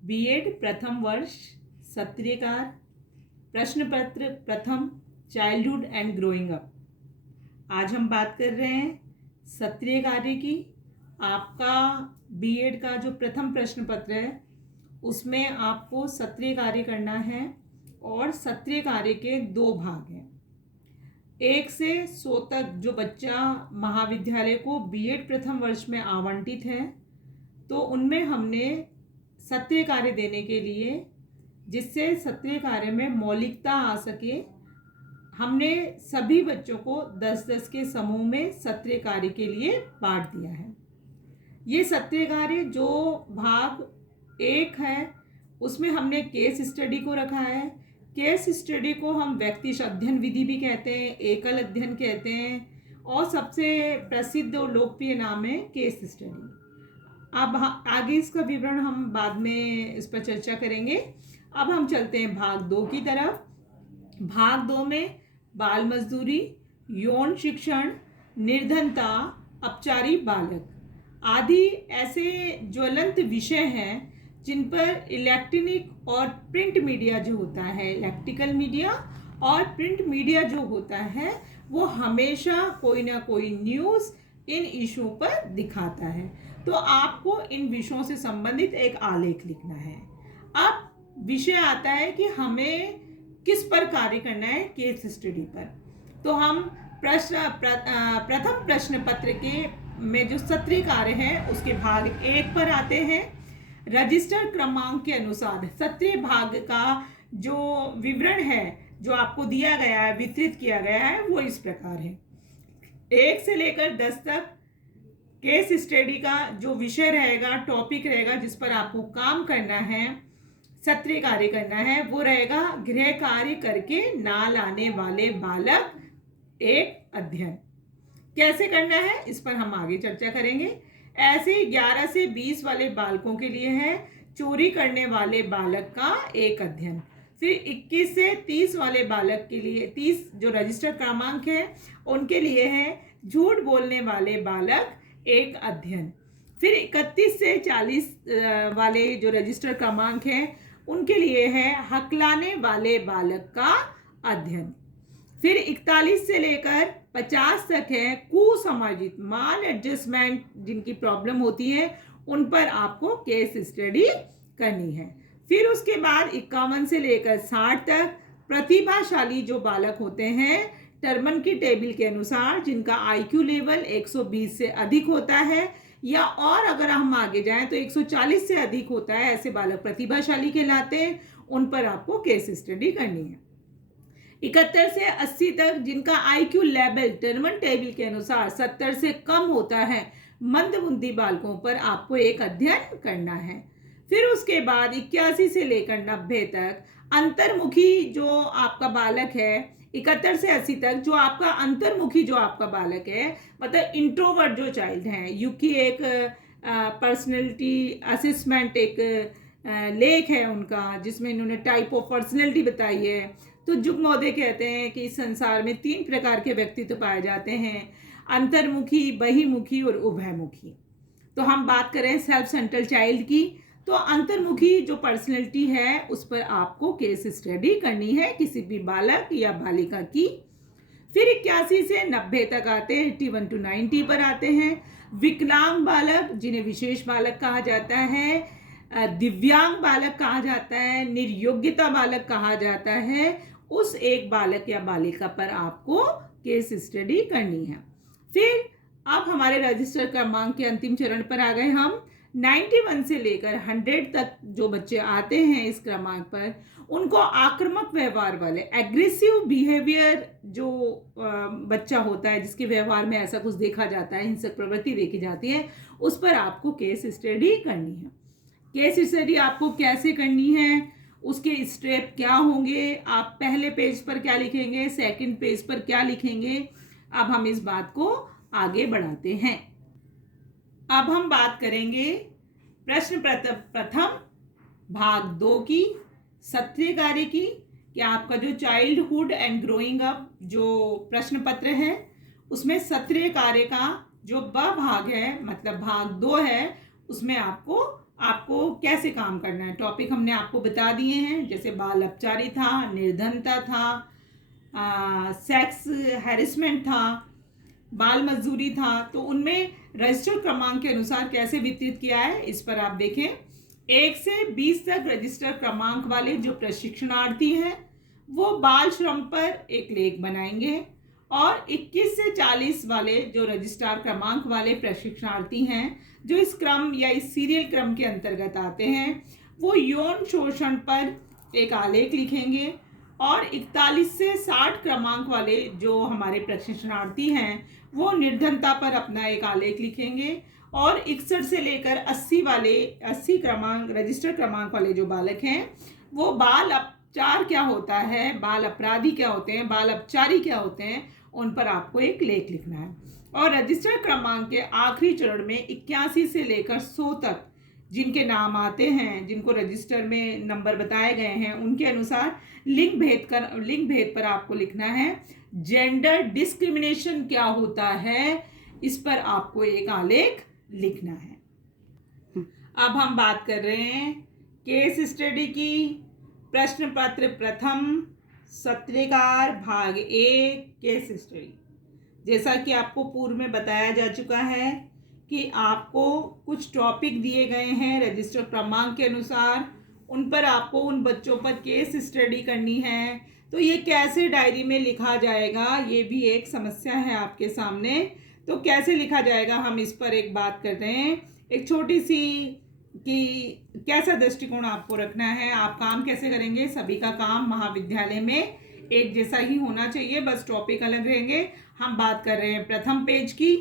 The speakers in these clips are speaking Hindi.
बीएड प्रथम वर्ष सत्रीय कार्य, प्रश्न पत्र प्रथम, चाइल्डहुड एंड ग्रोइंग अप। आज हम बात कर रहे हैं सत्रीय कार्य की। आपका बीएड का जो प्रथम प्रश्न पत्र है उसमें आपको सत्रीय कार्य करना है और सत्रीय कार्य के 2 भाग हैं। 1 से 100 तक जो बच्चा महाविद्यालय को बीएड प्रथम वर्ष में आवंटित है तो उनमें हमने सत्रीय कार्य देने के लिए, जिससे सत्रीय कार्य में मौलिकता आ सके, हमने सभी बच्चों को 10-10 के समूह में सत्रीय कार्य के लिए बांट दिया है। ये सत्रीय कार्य जो भाग 1 है उसमें हमने केस स्टडी को रखा है। केस स्टडी को हम व्यक्तिश अध्ययन विधि भी कहते हैं, एकल अध्ययन कहते हैं और सबसे प्रसिद्ध और लोकप्रिय नाम है केस स्टडी। अब आगे इसका विवरण हम बाद में इस पर चर्चा करेंगे। अब हम चलते हैं भाग 2 की तरफ। भाग 2 में बाल मजदूरी, यौन शिक्षण, निर्धनता, अपचारी बालक आदि ऐसे ज्वलंत विषय हैं जिन पर इलेक्ट्रॉनिक और प्रिंट मीडिया जो होता है, इलेक्ट्रिकल मीडिया और प्रिंट मीडिया जो होता है, वो हमेशा कोई ना कोई न्यूज़ इन इशू पर दिखाता है। तो आपको इन विषयों से संबंधित एक आलेख लिखना है। अब विषय आता है कि हमें किस पर कार्य करना है केस स्टडी पर। तो हम प्रथम प्रश्न पत्र के में जो सत्रीय कार्य है उसके भाग 1 पर आते हैं। रजिस्टर क्रमांक के अनुसार सत्रीय भाग का जो विवरण है जो आपको दिया गया है, वितरित किया गया है, वो इस प्रकार है। 1 से लेकर 10 तक केस स्टडी का जो विषय रहेगा, टॉपिक रहेगा जिस पर आपको काम करना है, सत्रीय कार्य करना है, वो रहेगा गृह कार्य करके ना लाने वाले बालक एक अध्ययन। कैसे करना है इस पर हम आगे चर्चा करेंगे। ऐसे 11 से 20 वाले बालकों के लिए है चोरी करने वाले बालक का एक अध्ययन। फिर 21 से 30 वाले बालक के लिए, 30 जो रजिस्टर क्रमांक है उनके लिए है झूठ बोलने वाले बालक एक अध्ययन। फिर 31 से 40 वाले जो रजिस्टर क्रमांक हैं उनके लिए है हकलाने वाले बालक का अध्ययन। फिर 41 से लेकर 50 तक है कुसमाजित, माल एडजस्टमेंट जिनकी प्रॉब्लम होती है उन पर आपको केस स्टडी करनी है। फिर उसके बाद 51 से लेकर 60 तक प्रतिभाशाली जो बालक होते हैं टर्मन की टेबल के अनुसार, जिनका आईक्यू लेवल 120 से अधिक होता है या और अगर हम आगे जाएं तो 140 से अधिक होता है, ऐसे बालक प्रतिभाशाली कहलाते हैं, उन पर आपको केस स्टडी करनी है। 71 से 80 तक जिनका आईक्यू लेवल टर्मन टेबल के अनुसार 70 से कम होता है, मंदबुद्धि बालकों पर आपको एक अध्ययन करना है। फिर उसके बाद 81 से लेकर 90 तक अंतर्मुखी जो आपका बालक है, 71 से 80 तक जो आपका अंतर्मुखी जो आपका बालक है, मतलब इंट्रोवर्ट जो चाइल्ड हैं, यूकी एक पर्सनैलिटी असेसमेंट एक लेख है उनका जिसमें इन्होंने टाइप ऑफ पर्सनैलिटी बताई है। तो जुगमौदे कहते हैं कि इस संसार में 3 प्रकार के व्यक्तित्व पाए जाते हैं, अंतर्मुखी, बहिर्मुखी और उभयमुखी। तो हम बात करें सेल्फ सेंट्रल चाइल्ड की, तो अंतर्मुखी जो पर्सनैलिटी है उस पर आपको केस स्टडी करनी है किसी भी बालक या बालिका की। फिर 81 से 90 तक आते हैं, 81 to 90 पर आते हैं विकलांग बालक, जिन्हें विशेष बालक कहा जाता है, दिव्यांग बालक कहा जाता है, निर्योग्यता बालक कहा जाता है। उस एक बालक या बालिका पर आपको केस स्टडी करनी है। फिर अब हमारे रजिस्टर क्रमांक के अंतिम चरण पर आ गए हम। 91 से लेकर 100 तक जो बच्चे आते हैं इस क्रमांक पर, उनको आक्रामक व्यवहार वाले, एग्रेसिव बिहेवियर जो बच्चा होता है जिसके व्यवहार में ऐसा कुछ देखा जाता है, हिंसक प्रवृत्ति देखी जाती है, उस पर आपको केस स्टडी करनी है। केस स्टडी आपको कैसे करनी है, उसके स्टेप क्या होंगे, आप पहले पेज पर क्या लिखेंगे, सेकंड पेज पर क्या लिखेंगे, अब हम इस बात को आगे बढ़ाते हैं। अब हम बात करेंगे प्रश्न प्रथम भाग 2 की, सत्रीय कार्य की, कि आपका जो चाइल्डहुड एंड ग्रोइंग अप जो प्रश्न पत्र है उसमें सत्रीय कार्य का जो ब भाग है, मतलब भाग 2 है, उसमें आपको आपको कैसे काम करना है। टॉपिक हमने आपको बता दिए हैं, जैसे बाल अपचारी था, निर्धनता था, सेक्स हैरेसमेंट था, बाल मजदूरी था। तो उनमें रजिस्टर क्रमांक के अनुसार कैसे वितरित किया है, इस पर आप देखें। 1 से 20 तक रजिस्टर क्रमांक वाले जो प्रशिक्षणार्थी हैं वो बाल श्रम पर एक लेख बनाएंगे, और 21 से 40 वाले जो रजिस्ट्रार क्रमांक वाले प्रशिक्षणार्थी हैं जो इस क्रम या इस सीरियल क्रम के अंतर्गत आते हैं वो यौन शोषण पर एक आलेख लिखेंगे, और 41 से 60 क्रमांक वाले जो हमारे प्रशिक्षणार्थी हैं वो निर्धनता पर अपना एक आलेख लिखेंगे, और 61 से लेकर 80 क्रमांक रजिस्टर क्रमांक वाले जो बालक हैं वो बाल अपचार क्या होता है, बाल अपराधी क्या होते हैं, बाल अपचारी क्या होते हैं, उन पर आपको एक लेख लिखना है। और रजिस्टर क्रमांक के आखिरी चरण में 81 से लेकर 100 तक जिनके नाम आते हैं, जिनको रजिस्टर में नंबर बताए गए हैं, उनके अनुसार लिंग भेद पर आपको लिखना है। जेंडर डिस्क्रिमिनेशन क्या होता है, इस पर आपको एक आलेख लिखना है। अब हम बात कर रहे हैं केस स्टडी की। प्रश्न पत्र प्रथम, सत्रेकार, भाग 1, केस स्टडी। जैसा कि आपको पूर्व में बताया जा चुका है कि आपको कुछ टॉपिक दिए गए हैं रजिस्टर क्रमांक के अनुसार, उन पर आपको उन बच्चों पर केस स्टडी करनी है। तो ये कैसे डायरी में लिखा जाएगा, ये भी एक समस्या है आपके सामने। तो कैसे लिखा जाएगा, हम इस पर एक बात कर रहे हैं, एक छोटी सी कि कैसा दृष्टिकोण आपको रखना है, आप काम कैसे करेंगे। सभी का काम महाविद्यालय में एक जैसा ही होना चाहिए, बस टॉपिक अलग रहेंगे। हम बात कर रहे हैं प्रथम पेज की,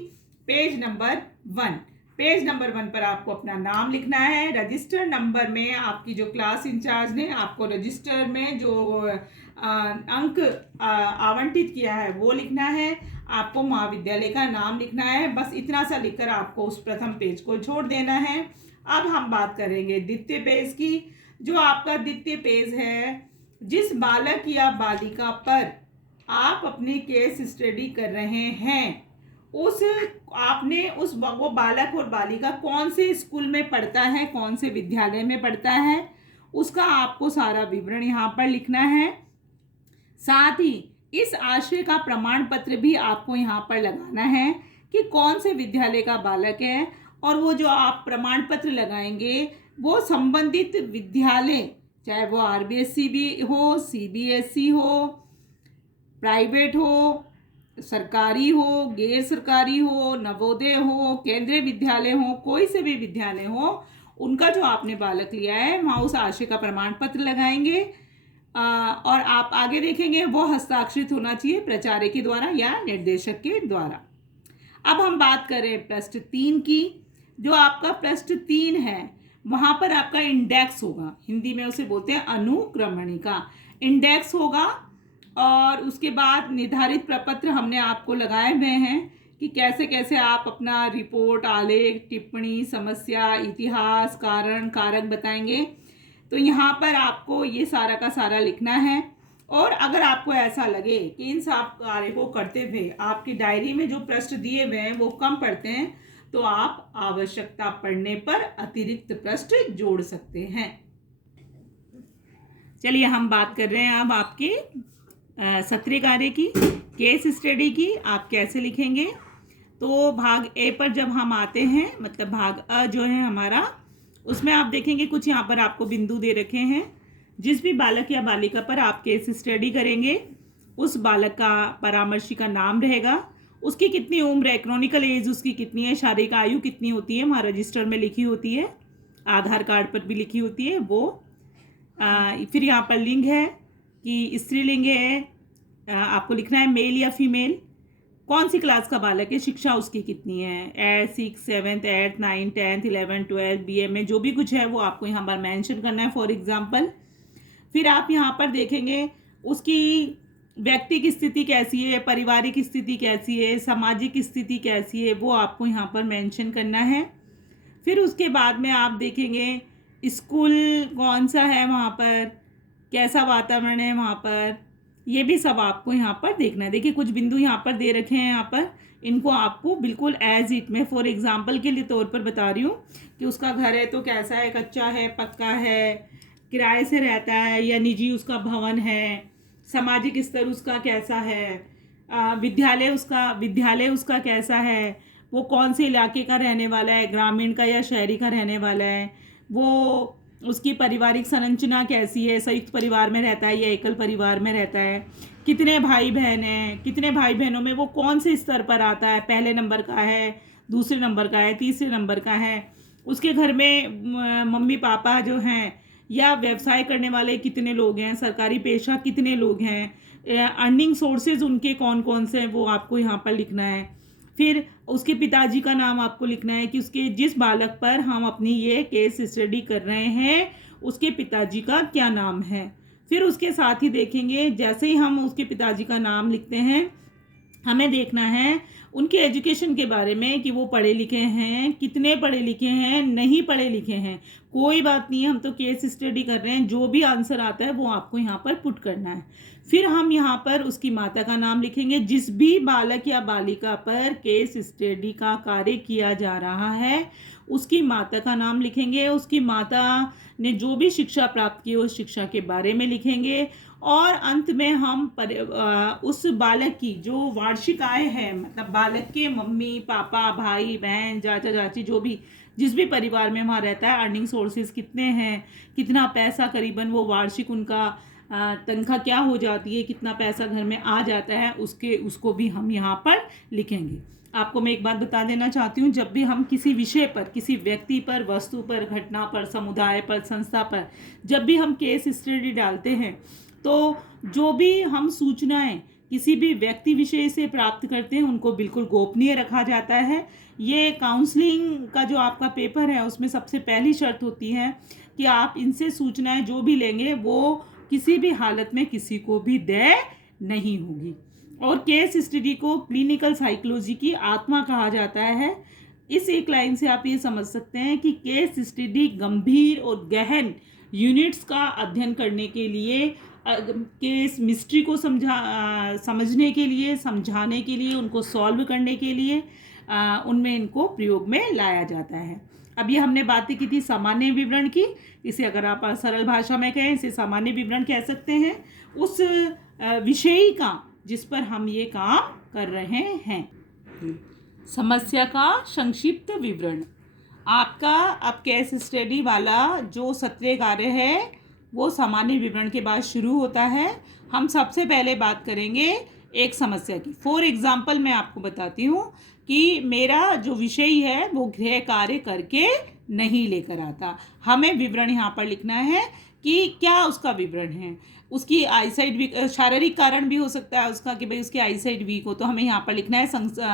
पेज नंबर 1। पेज नंबर 1 पर आपको अपना नाम लिखना है। रजिस्टर नंबर में आपकी जो क्लास इंचार्ज ने आपको रजिस्टर में जो अंक आवंटित किया है वो लिखना है। आपको महाविद्यालय का नाम लिखना है। बस इतना सा लिखकर आपको उस प्रथम पेज को छोड़ देना है। अब हम बात करेंगे द्वितीय पेज की। जो आपका द्वितीय पेज है, जिस बालक या बालिका पर आप अपनी केस स्टडी कर रहे हैं वो बालक और बालिका कौन से स्कूल में पढ़ता है, कौन से विद्यालय में पढ़ता है, उसका आपको सारा विवरण यहाँ पर लिखना है। साथ ही इस आशय का प्रमाण पत्र भी आपको यहाँ पर लगाना है कि कौन से विद्यालय का बालक है, और वो जो आप प्रमाण पत्र लगाएंगे वो संबंधित विद्यालय, चाहे वो आरबीएससी भी हो, सीबीएसई हो, प्राइवेट हो, सरकारी हो, गैर सरकारी हो, नवोदय हो, केंद्रीय विद्यालय हो, कोई से भी विद्यालय हो, उनका जो आपने बालक लिया है वहाँ उस आशय का प्रमाण पत्र लगाएंगे। और आप आगे देखेंगे वो हस्ताक्षरित होना चाहिए प्राचार्य के द्वारा या निर्देशक के द्वारा। अब हम बात करें पृष्ठ 3 की। जो आपका पृष्ठ 3 है वहाँ पर आपका इंडेक्स होगा, हिंदी में उसे बोलते हैं अनुक्रमणिका। इंडेक्स होगा, और उसके बाद निर्धारित प्रपत्र हमने आपको लगाए हुए हैं कि कैसे कैसे आप अपना रिपोर्ट, आलेख, टिप्पणी, समस्या, इतिहास, कारण, कारक बताएंगे। तो यहाँ पर आपको ये सारा का सारा लिखना है। और अगर आपको ऐसा लगे कि इन सब कार्य को करते हुए आपकी डायरी में जो पृष्ठ दिए हुए हैं वो कम पड़ते हैं, तो आप आवश्यकता पड़ने पर अतिरिक्त पृष्ठ जोड़ सकते हैं। चलिए हम बात कर रहे हैं अब आपके सत्रीय कार्य की, केस स्टडी की। आप कैसे लिखेंगे, तो भाग ए पर जब हम आते हैं, मतलब भाग अ जो है हमारा, उसमें आप देखेंगे कुछ यहाँ पर आपको बिंदु दे रखे हैं। जिस भी बालक या बालिका पर आप केस स्टडी करेंगे उस बालक का परामर्शी का नाम रहेगा, उसकी कितनी उम्र है, क्रॉनिकल एज उसकी कितनी है, शारीरिक आयु कितनी होती है, वहाँ रजिस्टर में लिखी होती है, आधार कार्ड पर भी लिखी होती है वो। फिर यहाँ पर लिंग है कि स्त्रीलिंग है, आपको लिखना है मेल या फीमेल, कौन सी क्लास का बालक है, शिक्षा उसकी कितनी है, 8, 6, 7, 8, 9, 10, 11, 12, BA में जो भी कुछ है वो आपको यहाँ पर मेंशन करना है फॉर एग्जांपल। फिर आप यहाँ पर देखेंगे उसकी व्यक्तिक स्थिति कैसी है, पारिवारिक स्थिति कैसी है, सामाजिक स्थिति कैसी है, वो आपको यहाँ पर मेंशन करना है। फिर उसके बाद में आप देखेंगे स्कूल कौन सा है, वहाँ पर कैसा वातावरण है, वहाँ पर ये भी सब आपको यहाँ पर देखना है। देखिए कुछ बिंदु यहाँ पर दे रखे हैं, यहाँ पर इनको आपको बिल्कुल एज इट में फॉर एग्जाम्पल के लिए तौर पर बता रही हूँ कि उसका घर है तो कैसा है, कच्चा है, पक्का है, किराए से रहता है या निजी उसका भवन है, सामाजिक स्तर उसका कैसा है, विद्यालय उसका कैसा है, वो कौन से इलाके का रहने वाला है, ग्रामीण का या शहरी का रहने वाला है, वो उसकी पारिवारिक संरचना कैसी है, संयुक्त परिवार में रहता है या एकल परिवार में रहता है, कितने भाई बहन हैं, कितने भाई बहनों में वो कौन से स्तर पर आता है, पहले नंबर का है, दूसरे नंबर का है, तीसरे नंबर का है, उसके घर में मम्मी पापा जो हैं या व्यवसाय करने वाले कितने लोग हैं, सरकारी पेशा कितने लोग हैं, अर्निंग सोर्सेज उनके कौन कौन से हैं, वो आपको यहाँ पर लिखना है। फिर उसके पिताजी का नाम आपको लिखना है कि उसके जिस बालक पर हम अपनी ये केस स्टडी कर रहे हैं उसके पिताजी का क्या नाम है। फिर उसके साथ ही देखेंगे जैसे ही हम उसके पिताजी का नाम लिखते हैं हमें देखना है उनके एजुकेशन के बारे में कि वो पढ़े लिखे हैं, कितने पढ़े लिखे हैं, नहीं पढ़े लिखे हैं, कोई बात नहीं है, हम तो केस स्टडी कर रहे हैं, जो भी आंसर आता है वो आपको यहाँ पर पुट करना है। फिर हम यहाँ पर उसकी माता का नाम लिखेंगे, जिस भी बालक या बालिका पर केस स्टडी का कार्य किया जा रहा है उसकी माता का नाम लिखेंगे, उसकी माता ने जो भी शिक्षा प्राप्त की उस शिक्षा के बारे में लिखेंगे, और अंत में हम उस बालक की जो वार्षिक आय है, मतलब बालक के मम्मी पापा भाई बहन चाचा चाची जो भी जिस भी परिवार में वहाँ रहता है, अर्निंग सोर्सेज कितने हैं, कितना पैसा करीबन वो वार्षिक उनका तनख्वाह क्या हो जाती है, कितना पैसा घर में आ जाता है, उसको भी हम यहाँ पर लिखेंगे। आपको मैं एक बात बता देना चाहती हूँ, जब भी हम किसी विषय पर, किसी व्यक्ति पर, वस्तु पर, घटना पर, समुदाय पर, संस्था पर जब भी हम केस स्टडी डालते हैं तो जो भी हम सूचनाएं किसी भी व्यक्ति विषय से प्राप्त करते हैं उनको बिल्कुल गोपनीय रखा जाता है। ये काउंसलिंग का जो आपका पेपर है उसमें सबसे पहली शर्त होती है कि आप इनसे सूचनाएं जो भी लेंगे वो किसी भी हालत में किसी को भी देय नहीं होगी। और केस स्टडी को क्लिनिकल साइकोलॉजी की आत्मा कहा जाता है। इस एक लाइन से आप ये समझ सकते हैं कि केस स्टडी गंभीर और गहन यूनिट्स का अध्ययन करने के लिए, केस मिस्ट्री को समझने के लिए, समझाने के लिए, उनको सॉल्व करने के लिए उनमें इनको प्रयोग में लाया जाता है। अब ये हमने बातें की थी सामान्य विवरण की, इसे अगर आप सरल भाषा में कहें इसे सामान्य विवरण कह सकते हैं उस विषय का जिस पर हम ये काम कर रहे हैं। समस्या का संक्षिप्त विवरण। आपका अब केस स्टडी वाला जो सत्रीय कार्य है वो सामान्य विवरण के बाद शुरू होता है। हम सबसे पहले बात करेंगे एक समस्या की। फॉर एग्जाम्पल मैं आपको बताती हूँ कि मेरा जो विषय है वो गृह कार्य करके नहीं लेकर आता। हमें विवरण यहाँ पर लिखना है कि क्या उसका विवरण है। उसकी आईसाइट वीक, शारीरिक कारण भी हो सकता है उसका कि भाई उसकी आईसाइट वीक हो, तो हमें यहाँ पर लिखना है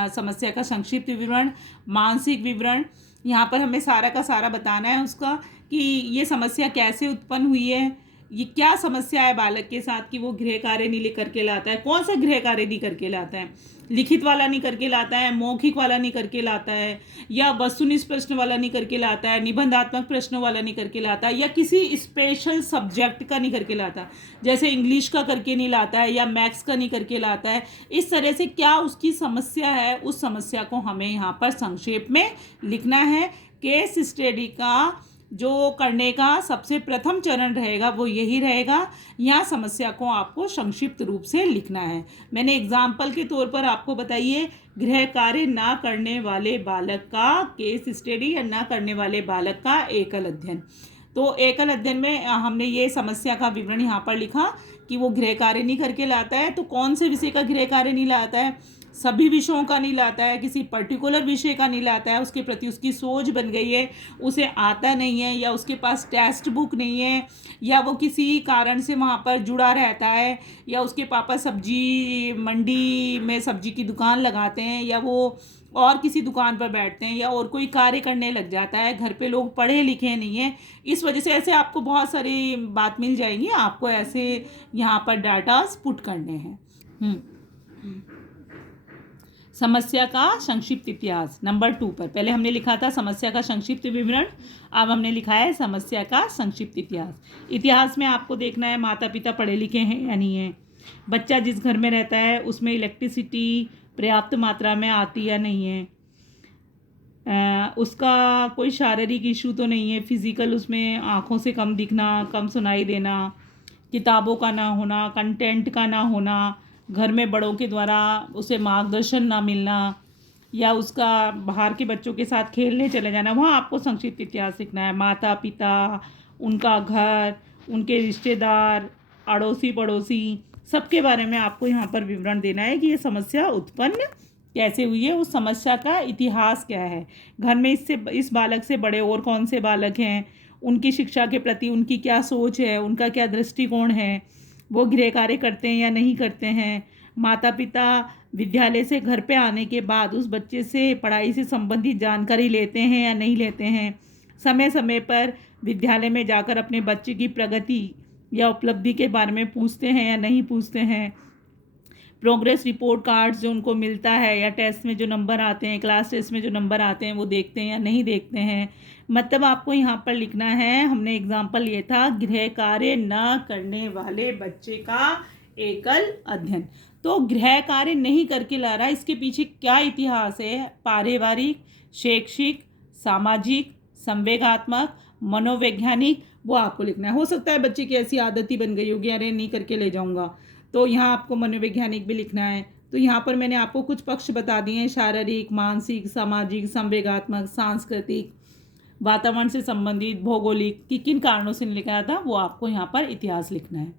समस्या का संक्षिप्त विवरण। मानसिक विवरण, यहाँ पर हमें सारा का सारा बताना है उसका कि ये समस्या कैसे उत्पन्न हुई है, ये क्या समस्या है बालक के साथ कि वो गृह कार्य नहीं लेकर के लाता है, कौन सा गृह कार्य नहीं करके लाता है, लिखित वाला नहीं करके लाता है, मौखिक वाला नहीं करके लाता है, या वस्तुनिष्ठ प्रश्न वाला नहीं करके लाता है, निबंधात्मक प्रश्नों वाला नहीं करके लाता है, या किसी स्पेशल सब्जेक्ट का नहीं करके लाता, जैसे इंग्लिश का करके नहीं लाता है या मैथ्स का नहीं करके लाता है। इस तरह से क्या उसकी समस्या है, उस समस्या को हमें यहाँ पर संक्षेप में लिखना है। केस स्टडी का जो करने का सबसे प्रथम चरण रहेगा वो यही रहेगा, यहाँ समस्या को आपको संक्षिप्त रूप से लिखना है। मैंने एग्जाम्पल के तौर पर आपको बताइए, गृह कार्य ना करने वाले बालक का केस स्टडी या ना करने वाले बालक का एकल अध्ययन। तो एकल अध्ययन में हमने ये समस्या का विवरण यहाँ पर लिखा कि वो गृह कार्य नहीं करके लाता है। तो कौन से विषय का गृह कार्य नहीं लाता है? सभी विषयों का नहीं लाता है, किसी पर्टिकुलर विषय का नहीं लाता है, उसके प्रति उसकी सोच बन गई है, उसे आता नहीं है, या उसके पास टेक्स्ट बुक नहीं है, या वो किसी कारण से वहाँ पर जुड़ा रहता है, या उसके पापा सब्जी मंडी में सब्जी की दुकान लगाते हैं, या वो और किसी दुकान पर बैठते हैं, या और कोई कार्य करने लग जाता है, घर पे लोग पढ़े लिखे नहीं हैं। इस वजह से ऐसे आपको बहुत सारी बात मिल जाएंगी, आपको ऐसे यहाँ पर डाटास पुट करने हैं। समस्या का संक्षिप्त इतिहास नंबर 2 पर पहले हमने लिखा था समस्या का संक्षिप्त विवरण, अब हमने लिखा है समस्या का संक्षिप्त इतिहास। इतिहास में आपको देखना है माता पिता पढ़े लिखे हैं या नहीं है, बच्चा जिस घर में रहता है उसमें इलेक्ट्रिसिटी पर्याप्त मात्रा में आती या नहीं है, उसका कोई शारीरिक इशू तो नहीं है, फिज़िकल उसमें आँखों से कम दिखना, कम सुनाई देना, किताबों का ना होना, कंटेंट का ना होना, घर में बड़ों के द्वारा उसे मार्गदर्शन ना मिलना, या उसका बाहर के बच्चों के साथ खेलने चले जाना। वहाँ आपको संक्षिप्त इतिहास लिखना है। माता पिता, उनका घर, उनके रिश्तेदार, अड़ोसी पड़ोसी, सबके बारे में आपको यहाँ पर विवरण देना है कि ये समस्या उत्पन्न कैसे हुई है, उस समस्या का इतिहास क्या है, घर में इस बालक से बड़े और कौन से बालक हैं, उनकी शिक्षा के प्रति उनकी क्या सोच है, उनका क्या दृष्टिकोण है, वो गृह कार्य करते हैं या नहीं करते हैं, माता पिता विद्यालय से घर पे आने के बाद उस बच्चे से पढ़ाई से संबंधित जानकारी लेते हैं या नहीं लेते हैं, समय समय पर विद्यालय में जाकर अपने बच्चे की प्रगति या उपलब्धि के बारे में पूछते हैं या नहीं पूछते हैं, प्रोग्रेस रिपोर्ट कार्ड्स जो उनको मिलता है या टेस्ट में जो नंबर आते हैं, क्लास टेस्ट में जो नंबर आते हैं वो देखते हैं या नहीं देखते हैं। मतलब आपको यहाँ पर लिखना है, हमने एग्जाम्पल लिए था, गृह कार्य न करने वाले बच्चे का एकल अध्ययन। तो गृह कार्य नहीं करके ला रहा, इसके पीछे क्या इतिहास है, पारिवारिक, शैक्षिक, सामाजिक, संवेगात्मक, मनोवैज्ञानिक, वो आपको लिखना है। हो सकता है बच्चे की ऐसी आदत ही बन गई होगी, अरे नहीं करके ले जाऊंगा, तो यहाँ आपको मनोवैज्ञानिक भी लिखना है। तो यहाँ पर मैंने आपको कुछ पक्ष बता दिए हैं, शारीरिक, मानसिक, सामाजिक, संवेगात्मक, सांस्कृतिक, वातावरण से संबंधित, भौगोलिक, कि किन कारणों से लिखा था, वो आपको यहाँ पर इतिहास लिखना है।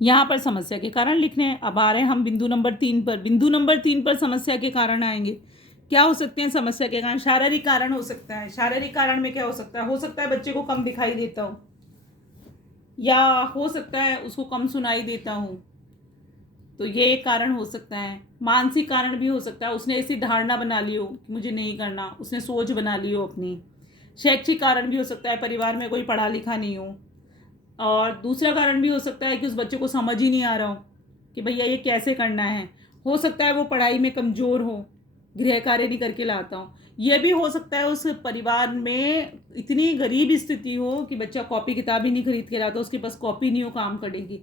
यहाँ पर समस्या के कारण लिखने हैं। अब आ रहे हैं हम बिंदु नंबर 3 पर। बिंदु नंबर 3 पर समस्या के कारण आएंगे। क्या हो सकते हैं समस्या के कारण? शारीरिक कारण हो सकता है। शारीरिक कारण में क्या हो सकता है? हो सकता है बच्चे को कम दिखाई देता हो, या हो सकता है उसको कम सुनाई देता हो, तो ये एक कारण हो सकता है। मानसिक कारण भी हो सकता है, उसने ऐसी धारणा बना ली हो कि मुझे नहीं करना, उसने सोच बना ली हो अपनी। शैक्षिक कारण भी हो सकता है, परिवार में कोई पढ़ा लिखा नहीं हो। और दूसरा कारण भी हो सकता है कि उस बच्चे को समझ ही नहीं आ रहा हो कि भैया ये कैसे करना है। हो सकता है वो पढ़ाई में कमज़ोर हो, गृह कार्य नहीं करके लाता हो। यह भी हो सकता है उस परिवार में इतनी गरीब स्थिति हो कि बच्चा कॉपी किताब ही नहीं खरीद के लाता, उसके पास कॉपी नहीं हो काम करने की,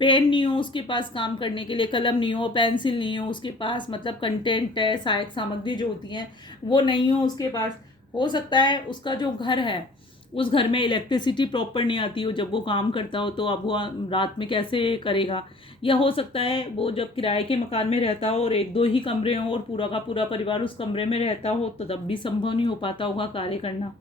पेन नहीं हो उसके पास काम करने के लिए, कलम नहीं हो, पेंसिल नहीं हो उसके पास, मतलब कंटेंट है, सहायक सामग्री जो होती हैं वो नहीं हो उसके पास। हो सकता है उसका जो घर है उस घर में इलेक्ट्रिसिटी प्रॉपर नहीं आती हो, जब वो काम करता हो तो अब वो रात में कैसे करेगा। या हो सकता है वो जब किराए के मकान में रहता हो और 1-2 ही कमरे हों और पूरा का पूरा परिवार उस कमरे में रहता हो, तो तब भी संभव नहीं हो पाता होगा कार्य करना।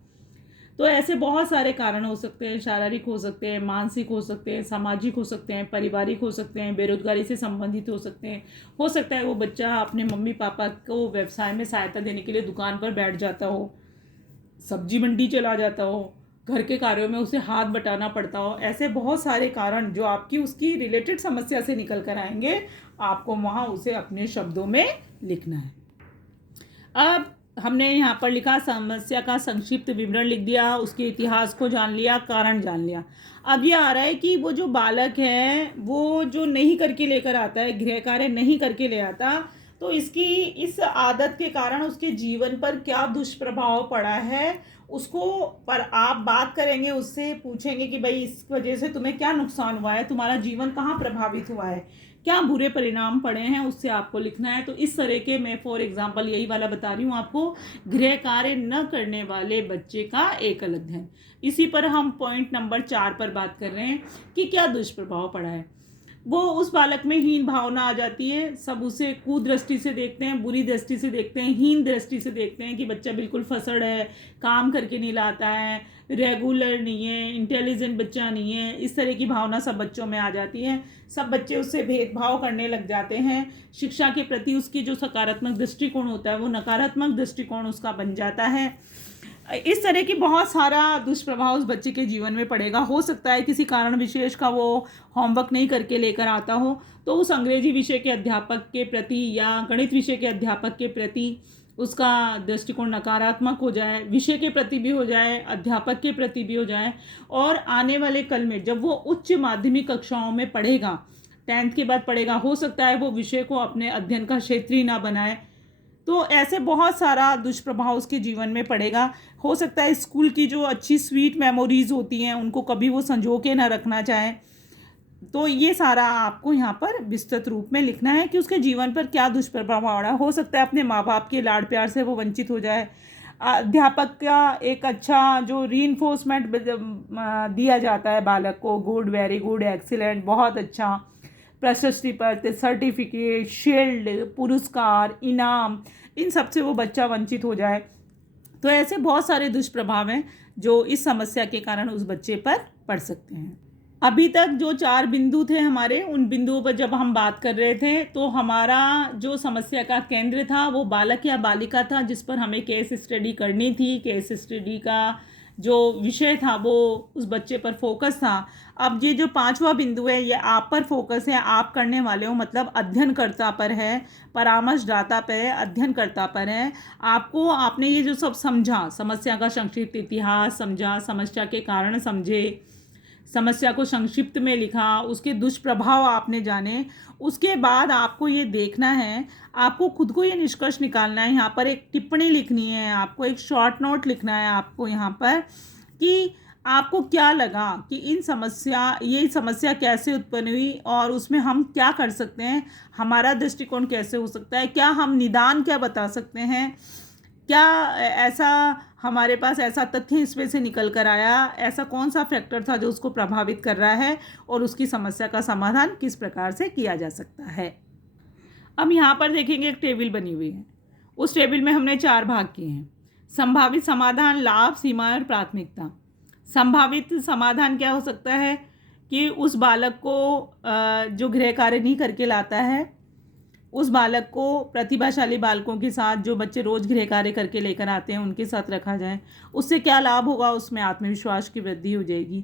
तो ऐसे बहुत सारे कारण हो सकते हैं, शारीरिक हो सकते हैं, मानसिक हो सकते हैं, सामाजिक हो सकते हैं, पारिवारिक हो सकते हैं, बेरोजगारी से संबंधित हो सकते हैं। हो सकता है वो बच्चा अपने मम्मी पापा को व्यवसाय में सहायता देने के लिए दुकान पर बैठ जाता हो, सब्जी मंडी चला जाता हो, घर के कार्यों में उसे हाथ बटाना पड़ता हो। ऐसे बहुत सारे कारण जो आपकी उसकी रिलेटेड समस्या से निकल कर आएंगे, आपको वहाँ उसे अपने शब्दों में लिखना है। अब हमने यहाँ पर लिखा, समस्या का संक्षिप्त विवरण लिख दिया, उसके इतिहास को जान लिया, कारण जान लिया। अब ये आ रहा है कि वो जो बालक है वो जो नहीं करके लेकर आता है, गृह कार्य नहीं करके ले आता, तो इसकी इस आदत के कारण उसके जीवन पर क्या दुष्प्रभाव पड़ा है, उसको पर आप बात करेंगे, उससे पूछेंगे कि भाई इस वजह से तुम्हें क्या नुकसान हुआ है, तुम्हारा जीवन कहाँ प्रभावित हुआ है, क्या बुरे परिणाम पड़े हैं, उससे आपको लिखना है। तो इस तरह के मैं फॉर एग्जांपल यही वाला बता रही हूँ आपको, गृह कार्य न करने वाले बच्चे का एकल अध्ययन। इसी पर हम पॉइंट नंबर 4 पर बात कर रहे हैं कि क्या दुष्प्रभाव पड़ा है। वो उस बालक में हीन भावना आ जाती है, सब उसे कुदृष्टि से देखते हैं, बुरी दृष्टि से देखते हैं, हीन दृष्टि से देखते हैं कि बच्चा बिल्कुल फसड़ है, काम करके नहीं लाता है, रेगुलर नहीं है, इंटेलिजेंट बच्चा नहीं है। इस तरह की भावना सब बच्चों में आ जाती है, सब बच्चे उससे भेदभाव करने लग जाते हैं, शिक्षा के प्रति उसकी जो सकारात्मक दृष्टिकोण होता है वो नकारात्मक दृष्टिकोण उसका बन जाता है। इस तरह की बहुत सारा दुष्प्रभाव उस बच्चे के जीवन में पड़ेगा। हो सकता है किसी कारण विशेष का वो होमवर्क नहीं करके लेकर आता हो, तो उस अंग्रेजी विषय के अध्यापक के प्रति या गणित विषय के अध्यापक के प्रति उसका दृष्टिकोण नकारात्मक हो जाए, विषय के प्रति भी हो जाए, अध्यापक के प्रति भी हो जाए। और आने वाले कल में जब वो उच्च माध्यमिक कक्षाओं में पढ़ेगा, 10th के बाद पढ़ेगा, हो सकता है वो विषय को अपने अध्ययन का क्षेत्र ही ना बनाए। तो ऐसे बहुत सारा दुष्प्रभाव उसके जीवन में पड़ेगा। हो सकता है स्कूल की जो अच्छी स्वीट मेमोरीज होती हैं उनको कभी वो संजो के ना रखना चाहे, तो ये सारा आपको यहाँ पर विस्तृत रूप में लिखना है कि उसके जीवन पर क्या दुष्प्रभाव आ रहा हो सकता है अपने माँ बाप के लाड़ प्यार से वो वंचित हो जाए, अध्यापक का एक अच्छा जो रीइंफोर्समेंट दिया जाता है बालक को, गुड, वेरी गुड, एक्सीलेंट, बहुत अच्छा, प्रशस्ति पत्र, सर्टिफिकेट, शील्ड, पुरस्कार, इनाम, इन सब से वो बच्चा वंचित हो जाए। तो ऐसे बहुत सारे दुष्प्रभाव हैं जो इस समस्या के कारण उस बच्चे पर पड़ सकते हैं। अभी तक जो 4 बिंदु थे हमारे, उन बिंदुओं पर जब हम बात कर रहे थे तो हमारा जो समस्या का केंद्र था वो बालक या बालिका था, जिस पर हमें केस स्टडी करनी थी। केस स्टडी का जो विषय था वो उस बच्चे पर फोकस था। अब ये जो 5वां बिंदु है ये आप पर फोकस है, आप करने वाले हो, मतलब अध्ययनकर्ता पर है, परामर्शदाता पर है, अध्ययनकर्ता पर है। आपको आपने ये जो सब समझा, समस्या का संक्षिप्त इतिहास समझा, समस्या के कारण समझे, समस्या को संक्षिप्त में लिखा, उसके दुष्प्रभाव आपने जाने, उसके बाद आपको ये देखना है, आपको खुद को ये निष्कर्ष निकालना है, यहाँ पर एक टिप्पणी लिखनी है, आपको एक शॉर्ट नोट लिखना है आपको यहाँ पर कि आपको क्या लगा कि ये समस्या कैसे उत्पन्न हुई और उसमें हम क्या कर सकते हैं, हमारा दृष्टिकोण कैसे हो सकता है, क्या हम निदान क्या बता सकते हैं, क्या ऐसा हमारे पास ऐसा तथ्य इसमें से निकल कर आया, ऐसा कौन सा फैक्टर था जो उसको प्रभावित कर रहा है और उसकी समस्या का समाधान किस प्रकार से किया जा सकता है। अब यहाँ पर देखेंगे एक टेबल बनी हुई है, उस टेबल में हमने 4 भाग किए हैं। संभावित समाधान, लाभ, सीमा और प्राथमिकता। संभावित समाधान क्या हो सकता है कि उस बालक को जो गृह कार्य नहीं करके लाता है, उस बालक को प्रतिभाशाली बालकों के साथ, जो बच्चे रोज गृह कार्य करके लेकर आते हैं, उनके साथ रखा जाए। उससे क्या लाभ होगा, उसमें आत्मविश्वास की वृद्धि हो जाएगी।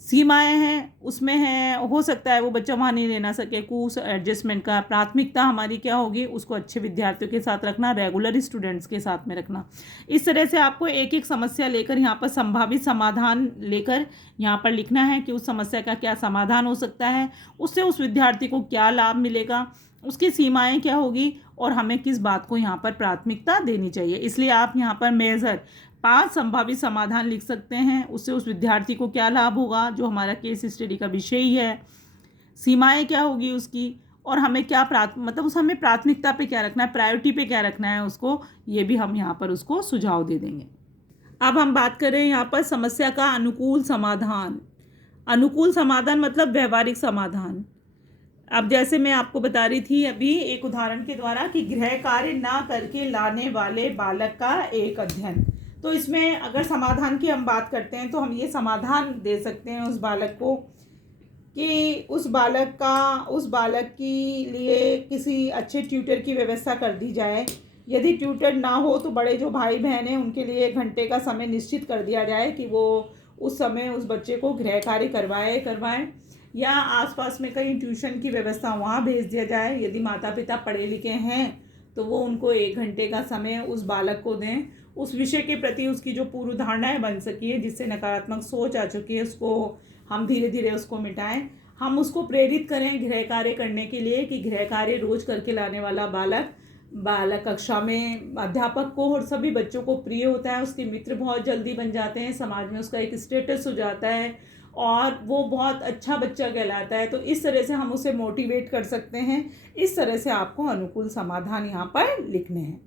सीमाएं हैं, उसमें है हो सकता है वो बच्चा वहाँ नहीं रहना सके, कुछ एडजस्टमेंट का। प्राथमिकता हमारी क्या होगी, उसको अच्छे विद्यार्थियों के साथ रखना, रेगुलर स्टूडेंट्स के साथ में रखना। इस तरह से आपको एक एक समस्या लेकर यहाँ पर संभावित समाधान लेकर यहाँ पर लिखना है कि उस समस्या का क्या समाधान हो सकता है, उससे उस विद्यार्थी को क्या लाभ मिलेगा, उसकी सीमाएं क्या होगी और हमें किस बात को यहाँ पर प्राथमिकता देनी चाहिए। इसलिए आप यहाँ पर मेजर 5 संभावित समाधान लिख सकते हैं, उससे उस विद्यार्थी को क्या लाभ होगा जो हमारा केस स्टडी का विषय ही है, सीमाएं क्या होगी उसकी, और हमें क्या मतलब उस हमें प्राथमिकता पे क्या रखना है, प्रायोरिटी पे क्या रखना है उसको, ये भी हम यहाँ पर उसको सुझाव दे देंगे। अब हम बात करें यहाँ पर समस्या का अनुकूल समाधान। अनुकूल समाधान मतलब व्यवहारिक समाधान। अब जैसे मैं आपको बता रही थी अभी एक उदाहरण के द्वारा कि गृह कार्य ना करके लाने वाले बालक का एक अध्ययन, तो इसमें अगर समाधान की हम बात करते हैं तो हम ये समाधान दे सकते हैं उस बालक को कि उस बालक की लिए किसी अच्छे ट्यूटर की व्यवस्था कर दी जाए। यदि ट्यूटर ना हो तो बड़े जो भाई बहन हैं उनके लिए 1 घंटे का समय निश्चित कर दिया जाए कि वो उस समय उस बच्चे को गृह कार्य करवाएं, या आसपास में कहीं ट्यूशन की व्यवस्था वहाँ भेज दिया जाए। यदि माता पिता पढ़े लिखे हैं तो वो उनको 1 घंटे का समय उस बालक को दें, उस विषय के प्रति उसकी जो पूर्व धारणाएं बन सकी है, जिससे नकारात्मक सोच आ चुकी है, उसको हम धीरे धीरे उसको मिटाएं। हम उसको प्रेरित करें गृह कार्य करने के लिए कि गृह कार्य रोज करके लाने वाला बालक कक्षा में अध्यापक को और सभी बच्चों को प्रिय होता है, उसके मित्र बहुत जल्दी बन जाते हैं, समाज में उसका एक स्टेटस हो जाता है और वो बहुत अच्छा बच्चा कहलाता है। तो इस तरह से हम उसे मोटिवेट कर सकते हैं। इस तरह से आपको अनुकूल समाधान यहाँ पर लिखने हैं।